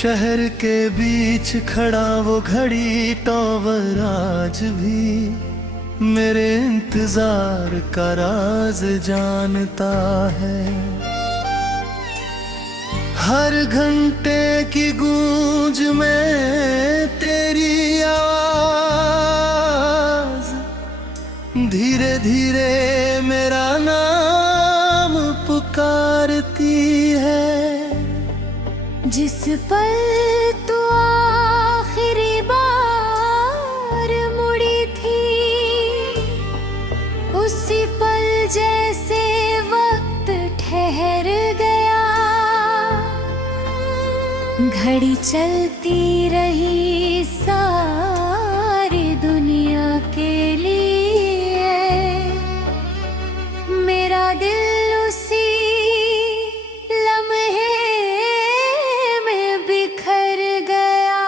शहर के बीच खड़ा वो घड़ी टॉवर आज भी मेरे इंतजार का राज जानता है। हर घंटे की गूंज में तेरी आवाज धीरे धीरे मेरा नाम पुकारती है। जिस पल तू आखिरी बार मुड़ी थी, उसी पल जैसे वक्त ठहर गया। घड़ी चलती रही सारी दुनिया के लिए, मेरा दिल उसी लम्हे में बिखर गया।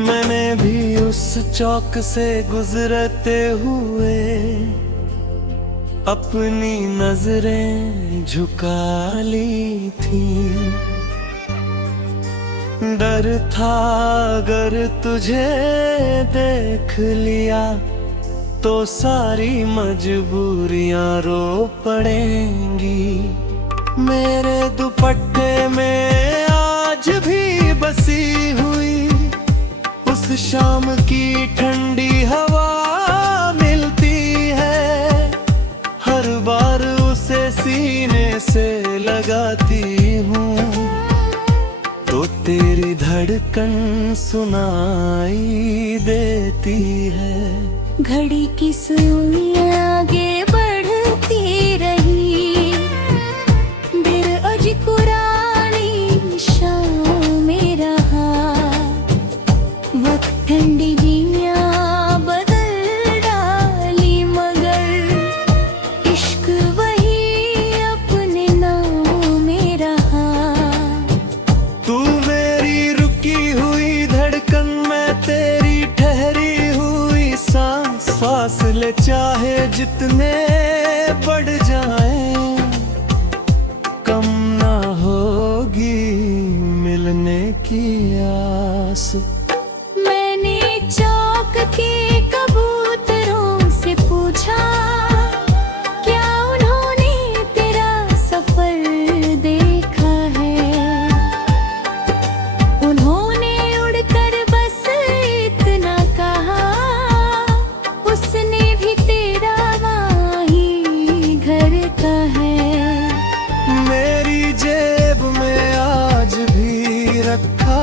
मैंने भी उस चौक से गुजरते हुए अपनी नजरें झुका ली थी। डर था अगर तुझे देख लिया तो सारी मजबूरियां रो पड़ेंगी। मेरे दुपट्टे में आज भी बसी हुई उस शाम की ठंडी हवा मिलती है। हर बार उसे सीने से लगाती हूँ तो तेरी धड़कन सुनाई देती है। घड़ी की सुइयां आगे बढ़ती रही, दिल अजी पुरानी शाम में रहा। वक्त ठंडी जियां बदल डाली, मगर इश्क वही अपने नाम में रहा। तू मेरी रुकी हुई धड़कन, मैं तेरी ठहरी हुई सांस। फासले चाहे जितने बढ़ जाएं, कम ना होगी मिलने की आस। मैंने चौक के कबूतरों से पूछा, क्या उन्होंने तेरा सफर देखा है? उन्होंने उड़कर बस इतना कहा, उसने भी तेरा वही घर का है। मेरी जेब में आज भी रखा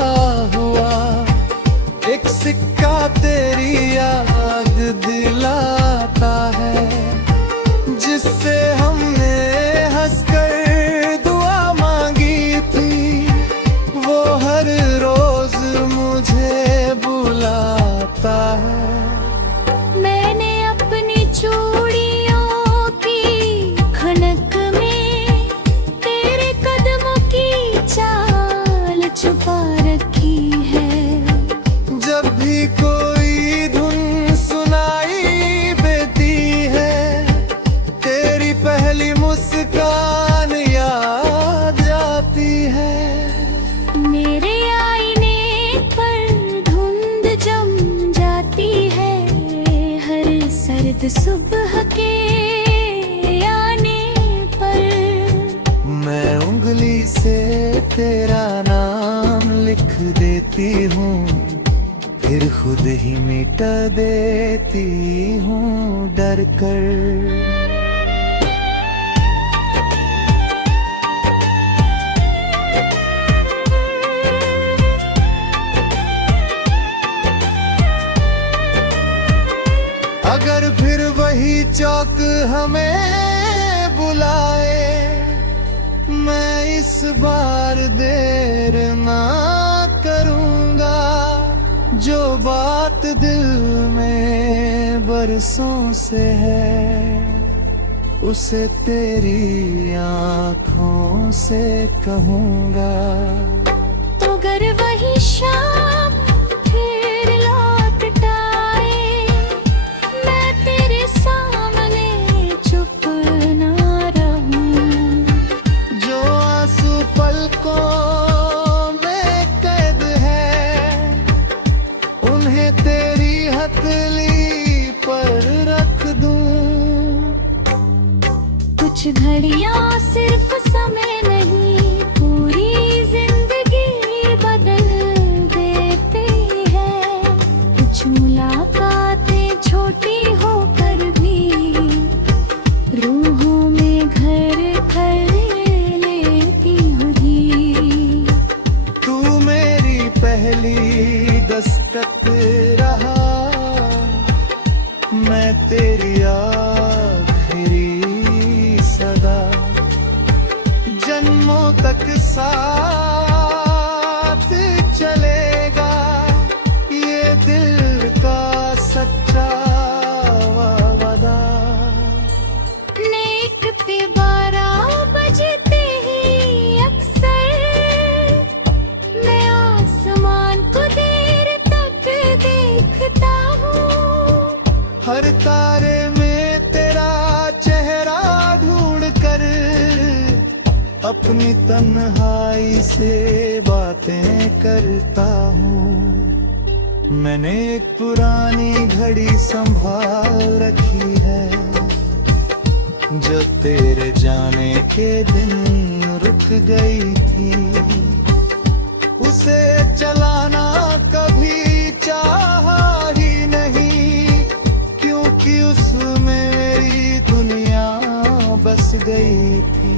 हुआ एक सिक्का तेरी याद दिलाता है, जिससे हमने हंसकर दुआ मांगी थी। वो हर रोज मुझे बुलाता है। मैंने अपनी चूड़ियों की खनक में तेरे कदमों की चाल छुपा रखी है। जब भी कोई धुन सुनाई देती है, तेरी पहली मुस्कान याद आती है। मेरे आईने पर धुंध जम जाती है, हर सर्द सुबह के आने पर। मैं उंगली से तेरा नाम लिख देती हूँ, फिर खुद ही मिट देती हूँ डर कर। अगर फिर वही चौक हमें बुलाए, मैं इस बार देर ना करूँगा। जो बात दिल में बरसों से है, उसे तेरी आँखों आँखों से कहूँगा। तो अगर वही शाम फिर लौट आए, मैं तेरे सामने चुप ना रहूं। जो आंसू पलकों में कैद है, उन्हें तेरी हथेली पर रख दूं। कुछ घड़ियां सिर्फ समय नहीं, पूरी जिंदगी बदल देते हैं। कुछ मुलाकातें छोटी होकर भी रूहों में घर कर लेती हुई। तू मेरी पहली दस्तक रहा, मैं तेरी आखिरी सदा। जन्मों तक साथ चलेगा ये दिल का सच्चा वादा। नेक पे 12 बजते ही अक्सर मैं आसमान को देर तक देखता हूँ। हर तारे में तेरा चेहरा ढूंढ कर अपनी तन्हाई से बातें करता हूँ। मैंने एक पुरानी घड़ी संभाल रखी है, जो तेरे जाने के दिन रुक गई थी। उसे चलाना कभी चाहा ही नहीं, क्योंकि उसमें मेरी दुनिया बस गई थी।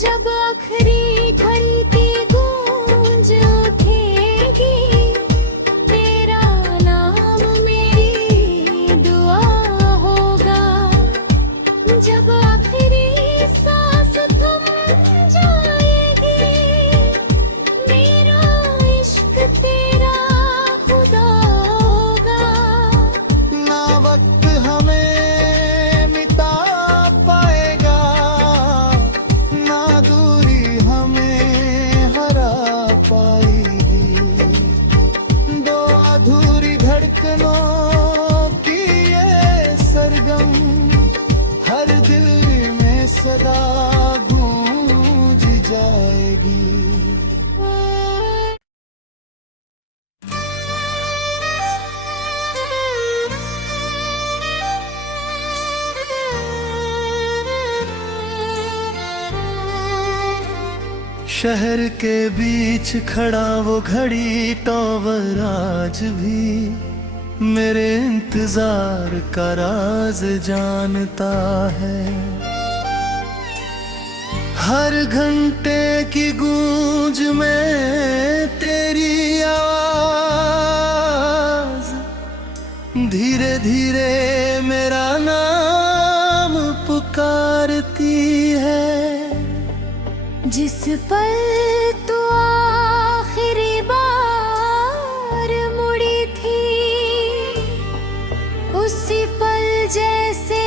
जब आखिरी घड़ी की गूंज उठेगी, तेरा नाम मेरी दुआ होगा। जब आखिरी सांस थम जाएगी, मेरा इश्क तेरा खुदा होगा। ना वक्त हमें मिटा पाएगा, ना दूरी हमें हरा पाएगी। दो अधूरी धड़कनों की ये सरगम हर दिल में सदा गूंज जाएगी। शहर के बीच खड़ा वो घड़ी टॉवर आज भी मेरे इंतजार का राज जानता है। हर घंटे की गूंज में तेरी आवाज धीरे धीरे मेरा नाम पुकारती है। जिस पल तू आखिरी बार मुड़ी थी, उसी पल जैसे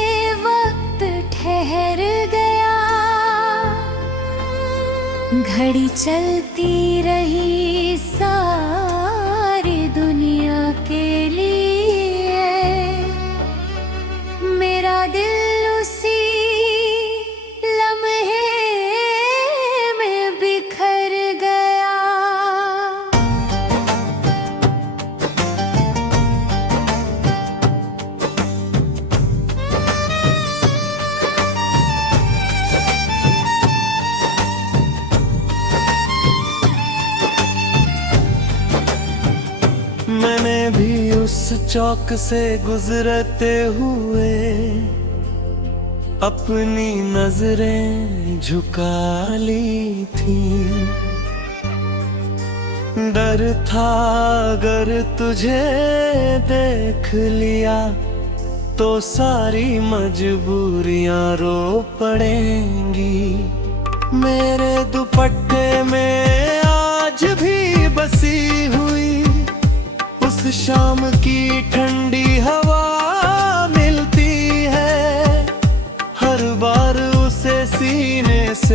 वक्त ठहर गया। घड़ी चलती रही सारी दुनिया के लिए, मेरा दिल उसी लम्हे में बिखर गया। मैंने भी उस चौक से गुजरते हुए अपनी नजरें झुका ली थी। डर था अगर तुझे देख लिया तो सारी मजबूरियां रो पड़ेंगी। मेरे दुपट्टे में आज भी बसी हुई उस शाम की ठंडी हवा मिलती है। हर बार उसे सीने से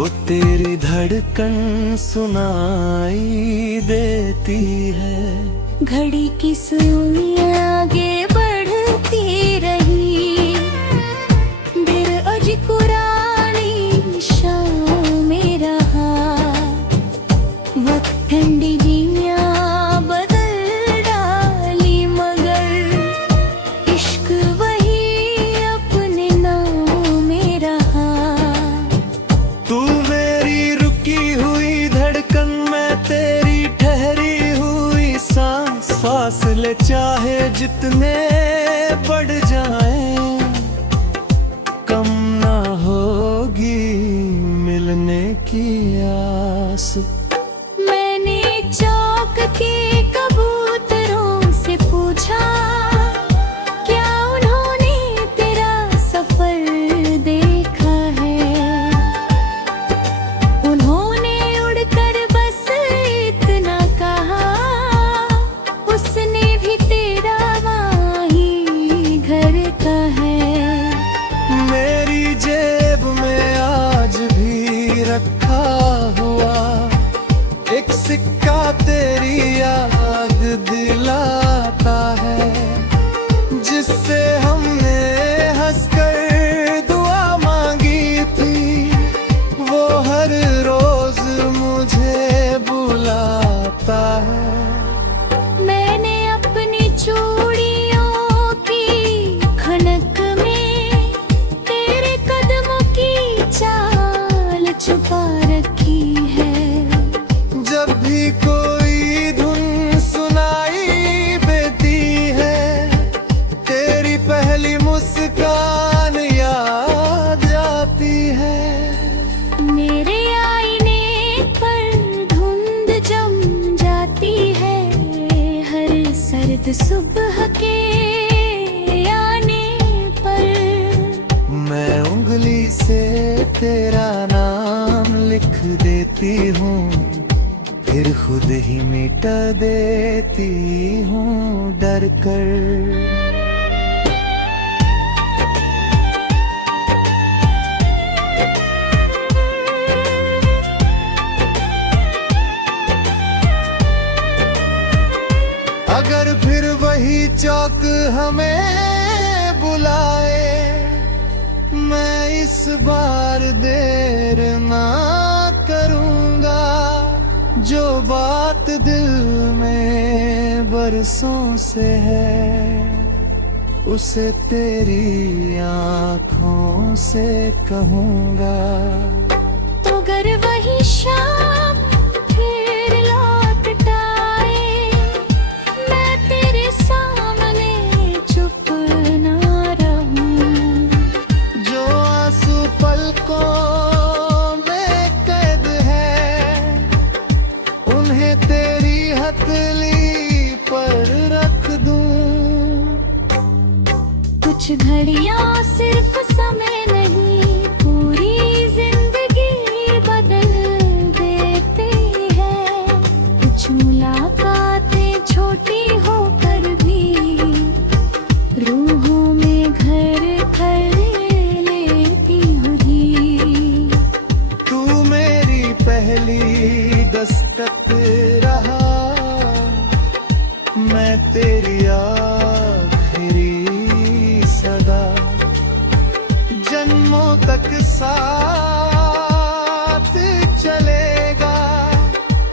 तो तेरी धड़कन सुनाई देती है। घड़ी की सुइयां आगे बढ़ती रही, दिल अजी पुरानी शाम में रहा। वक्त ठंडी जियां बदल डाली, मगर इश्क वही अपने नाम में रहा। तू मेरी रुकी हुई धड़कन, मैं तेरी ठहरी हुई सांस। फासले चाहे जितने बढ़ जाएं, कम ना होगी मिलने की आस। मैंने चौक के कबूतरों से पूछा, क्या उन्होंने तेरा सफर देखा है? उन्होंने उड़कर बस इतना कहा, उसने भी तेरा वही घर का है। मेरी जेब में आज भी रखा हुआ एक सिक्का तेरी याद दिलाता है, जिससे हमने हंसकर दुआ मांगी थी। वो हर रोज मुझे बुलाता है। मैंने अपनी चूड़ियों की खनक में तेरे कदमों की चाल छुपा रखी है। जब भी कोई धुन सुनाई देती है, तेरी पहली मुस्कान याद आती है। मेरे आईने पर धुंध जम जाती है, हर सर्द सुबह के आने पर। मैं उंगली से तेरा नाम लिख देती हूँ, फिर खुद ही मिटा देती हूँ डर कर। अगर फिर वही चौक हमें बुलाए, मैं इस बार देर ना करूँगा। जो बात दिल में बरसों से है, उसे तेरी आँखों से कहूँगा। तो अगर वही शाम फिर लौट आए, मैं तेरे सामने चुप ना रहूं। जो आंसू पलकों में कैद है, उन्हें तेरी हथेली पर रख दूं। कुछ घड़ियां सिर्फ समय नहीं, पूरी जिंदगी बदल देते हैं। कुछ मुलाकातें छोटी होकर भी रूहों में घर कर लेती हुई। तू मेरी पहली दस्तक रहा, मैं तेरी आखिरी सदा। जन्मों तक साथ चलेगा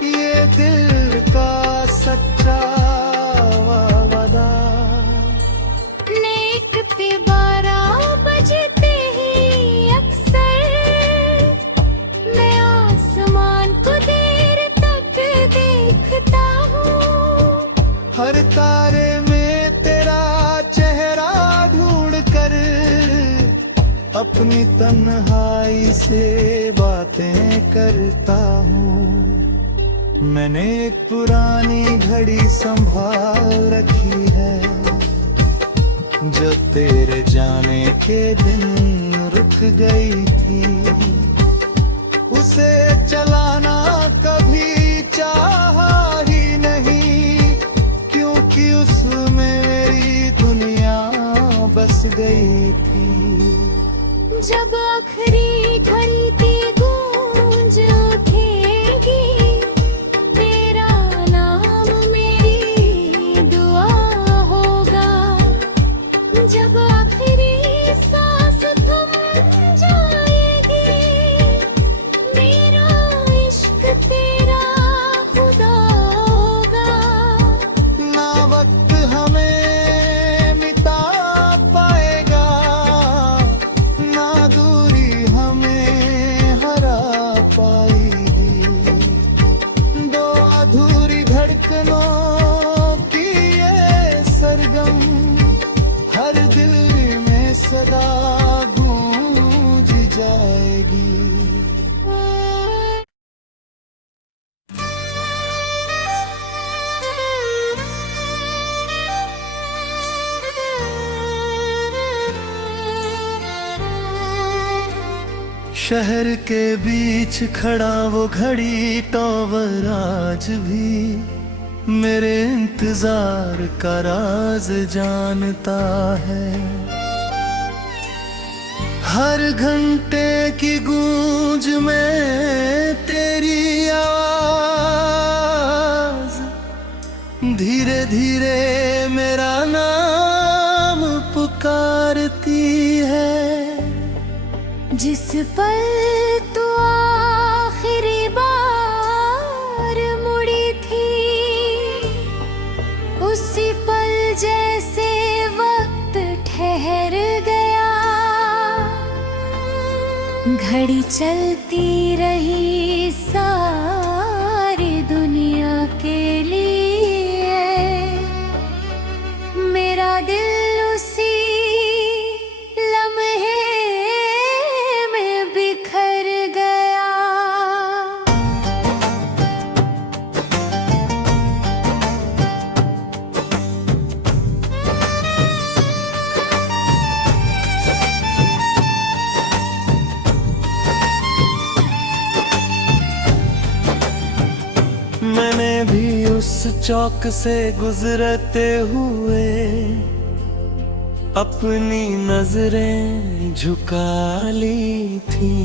ये दिल का सच्चा वादा। नेक पे 12 बजते ही अक्सर मैं आसमान को देर तक देखता हूँ। हर तारे में तेरा चेहरा ढूंढ कर अपनी तन्हाई से बातें करता हूँ। मैंने एक पुरानी घड़ी संभाल रखी है, जो तेरे जाने के दिन रुक गई थी। उसे चलाना कभी चाहा ही नहीं, क्योंकि उसमें मेरी दुनिया बस गई थी। जब आखिरी घंटी गूंजी शहर के बीच खड़ा वो घड़ी टॉवर आज भी मेरे इंतजार का राज जानता है। हर घंटे की गूंज में तेरी आवाज धीरे धीरे मेरा नाम पुकारती है। जिस पल तू आखिरी बार मुड़ी थी, उसी पल जैसे वक्त ठहर गया। घड़ी चलती रही सारी दुनिया के लिए, मेरा दिल उसी लम्हे में बिखर गया। मैंने भी उस चौक से गुजरते हुए अपनी नजरें झुका ली थी।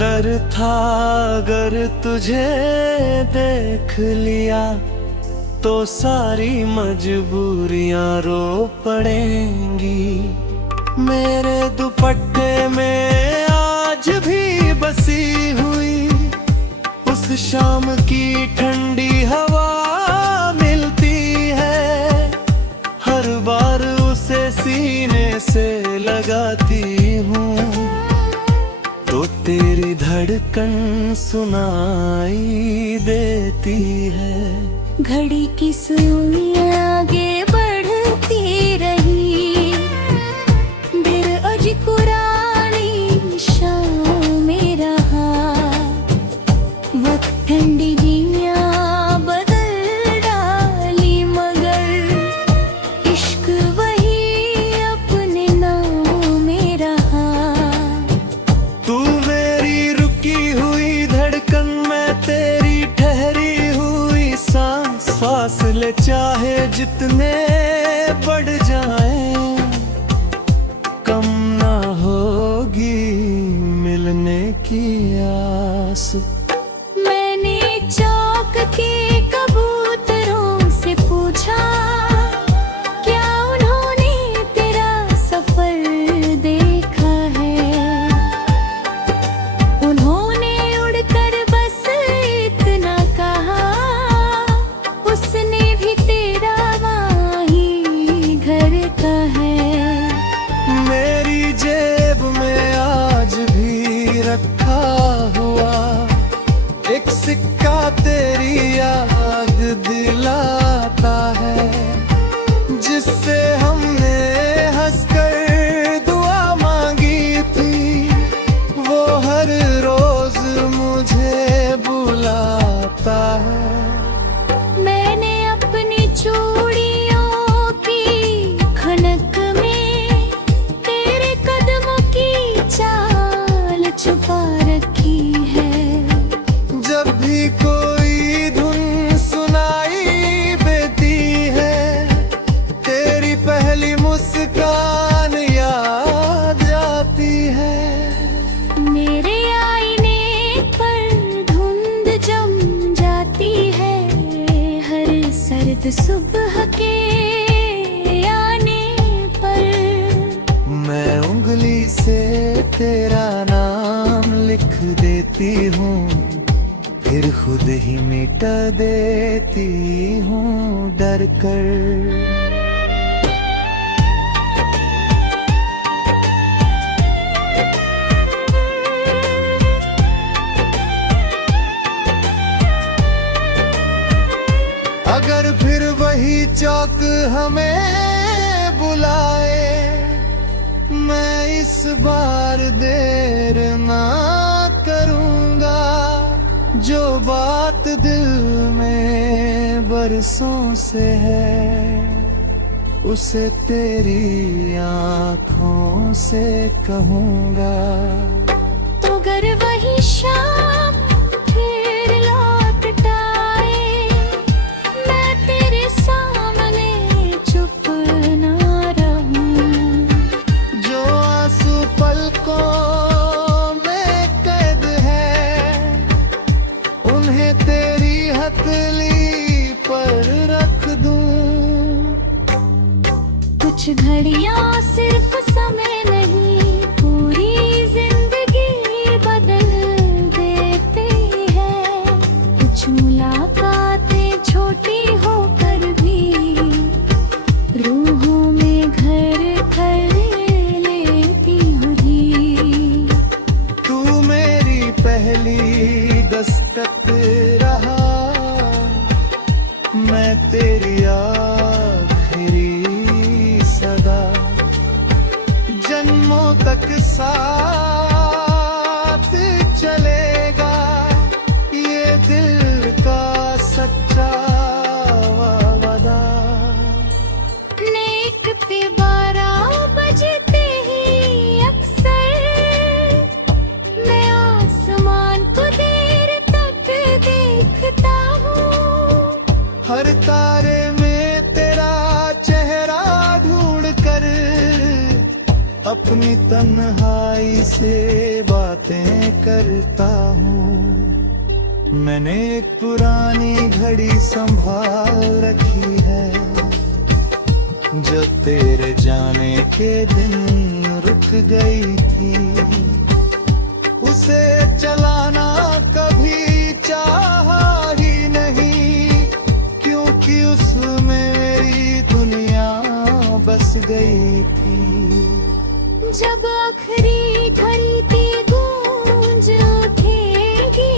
डर था अगर तुझे देख लिया तो सारी मजबूरियां रो पड़ेंगी। मेरे दुपट्टे में आज भी बसी हुई उस शाम की ठंडी हवा मिलती है। हर बार उसे सीने से लगाती हूँ तो तेरी धड़कन सुनाई देती है। घड़ी की सुइयां आगे बढ़ती रही, दिल अज पुरानी शाम में रहा। वक्त ठंडी जियां बदल डाली, मगर इश्क वही अपने नाम में रहा। तू मेरी रुकी हुई धड़कन, मैं तेरी ठहरी हुई सांस। फासले चाहे जितने बढ़ जाएं, कम ना होगी मिलने की आस। मैंने चौक के कबूतरों से पूछा, क्या उन्होंने तेरा सफर देखा है? उन्होंने उड़कर बस इतना कहा, उसने भी तेरा वही घर का है। मेरी जेब में आज भी रखा हुआ एक सिक्का तेरी याद दिलाता है, जिससे हमने हंसकर दुआ मांगी थी। वो हर रोज मुझे बुलाता है। मैंने अपनी चूड़ियों की खनक में तेरे कदमों की चाल छुपा रखी है। जब भी कोई धुन सुनाई देती है, तेरी पहली मुस्कान याद आती है। मेरे आईने पर धुंध जम जाती है, हर सर्द सुबह के आने पर। मैं उंगली से तेरा नाम लिख देती हूँ, फिर खुद ही मिट देती हूँ डर कर। अगर फिर वही चौक हमें बुलाए, मैं इस बार देर ना करूँगा। जो बात दिल में बरसों से है, उसे तेरी आँखों आँखों से कहूँगा। तो अगर वही शाम फिर लौट आए, मैं तेरे सामने चुप ना रहूं। जो आंसू पलकों में कैद है, उन्हें तेरी हथेली पर रख दूं। कुछ घड़ियां सिर्फ समय नहीं, पूरी जिंदगी बदल देते हैं। कुछ मुलाकातें छोटी होकर भी रूहों में घर कर लेती हुई। तू मेरी पहली दस्तक रहा, मैं तेरी आखिरी सदा। जन्मों तक साथ चलेगा ये दिल का सच्चा वादा। नेक पे 12 बजते ही अक्सर मैं आसमान को देर तक देखता हूँ। हर तारे में तेरा चेहरा ढूंढ कर अपनी तन्हाई से बातें करता हूँ। मैंने एक पुरानी घड़ी संभाल रखी है, जो तेरे जाने के दिन रुक गई थी। उसे चलाना कभी चाहा ही नहीं, क्योंकि उसमें मेरी दुनिया बस गई थी। जब आखिरी घड़ी की गूंज उठेगी,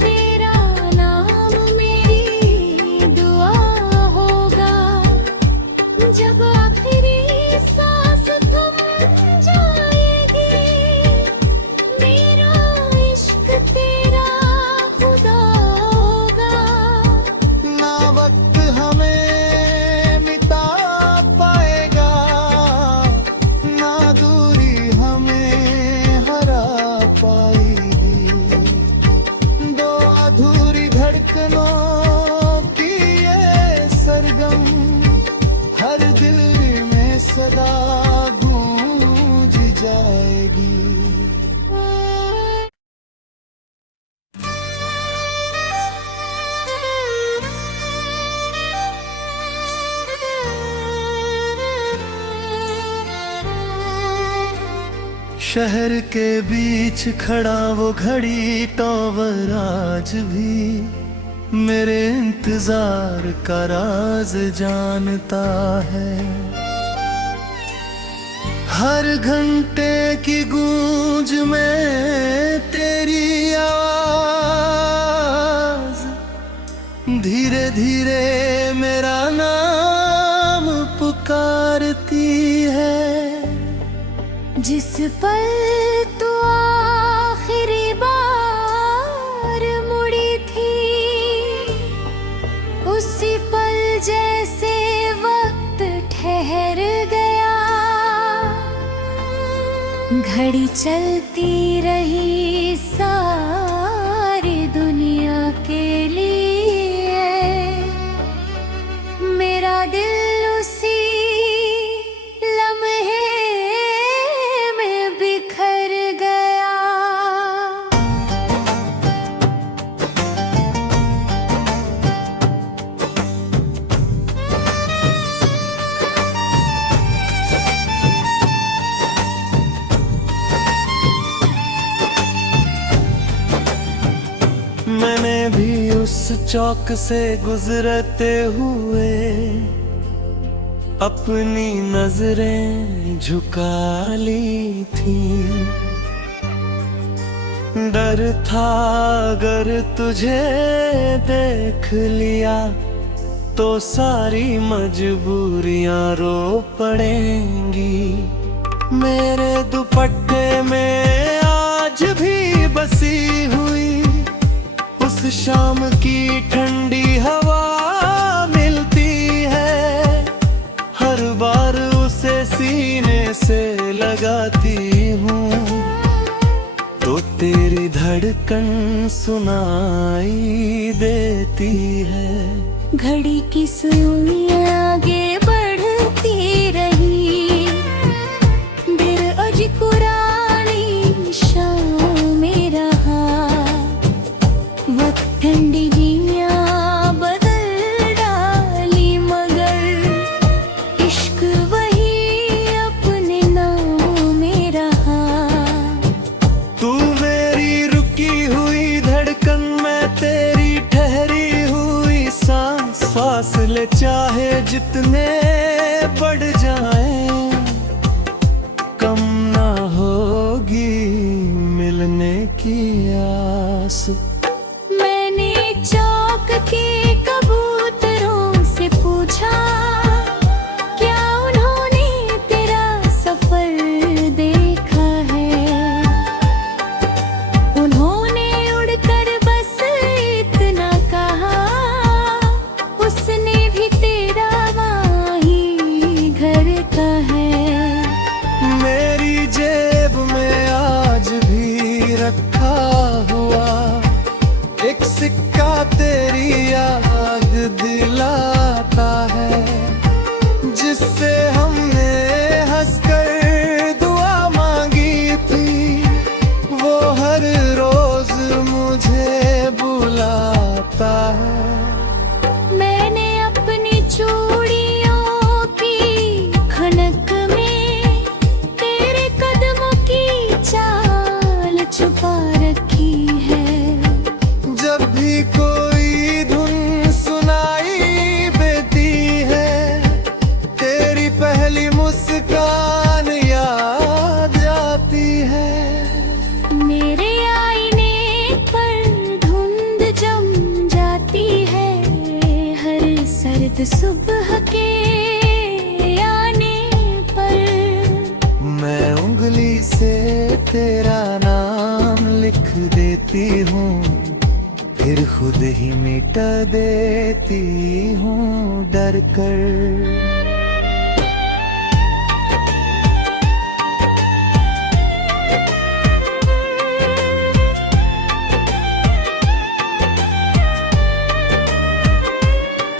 तेरा नाम मेरी दुआ होगा। जब आखिरी सांस थम जाएगी, मेरा इश्क तेरा खुदा होगा। ना वक्त हमें मिटा पाएगा, ना दूरी हमें हरा पाएगी। दो अधूरी धड़कनों की ये सरगम हर दिल में सदा गूंज जाएगी। शहर के बीच खड़ा वो घड़ी टॉवर आज भी मेरे इंतजार का राज जानता है। हर घंटे की गूंज में तेरी आवाज धीरे धीरे मेरा नाम पुकारती है। जिस पल तू आखिरी बार मुड़ी थी, उसी पल जैसे वक्त ठहर गया। घड़ी चलती रही सारी दुनिया के लिए, मेरा दिल उसी लम्हे में बिखर गया। मैंने भी उस चौक से गुजरते हुए अपनी नजरें झुका ली थी। डर था अगर तुझे देख लिया तो सारी मजबूरियां रो पड़ेंगी। मेरे दुपट्टे में आज भी बसी हुई उस शाम की ठंडी हवा मिलती है। हर बार उसे सीने से तो तेरी धड़कन सुनाई देती है। घड़ी की सुइयां आगे बढ़ती रही, दिल अजी पुरानी शाम में रहा। वक्त ठंडी जियां बदल डाली, मगर इश्क वही अपने नाम में रहा। तू मेरी रुकी हुई धड़कन, मैं तेरी ठहरी हुई सांस। फासले चाहे जितने बढ़ जाएं, कम ना होगी मिलने की आस। मैंने चौक के कबूतरों से पूछा, क्या उन्होंने तेरा सफर देखा है? उन्होंने उड़कर बस इतना कहा, उसने भी तेरा वही घर का है। मेरी जेब में आज भी रखा हुआ एक सिक्का तेरी याद दिलाता है, जिससे हमने हंसकर दुआ मांगी थी। वो हर रोज मुझे बुलाता है। मैंने अपनी चूड़ियों की खनक में तेरे कदमों की चाल छुपा रखी है। जब भी कोई धुन सुनाई देती है, तेरी पहली मुस्कान याद आती है। मेरे आईने पर धुंध जम जाती है, हर सर्द सुबह के आने पर। मैं उंगली से तेरा नाम लिख देती हूँ, फिर खुद ही मिट देती हूँ डर कर।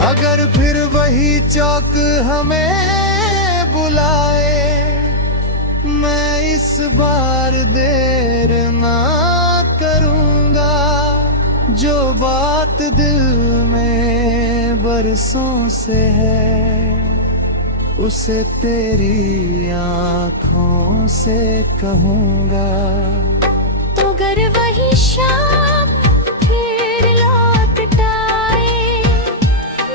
अगर फिर वही चौक हमें बुलाए, मैं इस बार देर ना करूँगा। जो बात दिल में बरसों से है, उसे तेरी आँखों से कहूँगा। तो अगर वही शाम फिर लौट आए,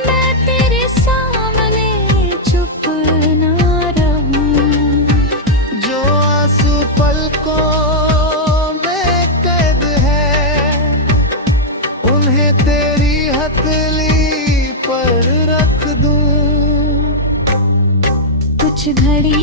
मैं तेरे सामने चुप ना रहूं। जो आंसू पलकों में कैद है, उन्हें तेरी हथेली पर रख दूं। कुछ घड़ी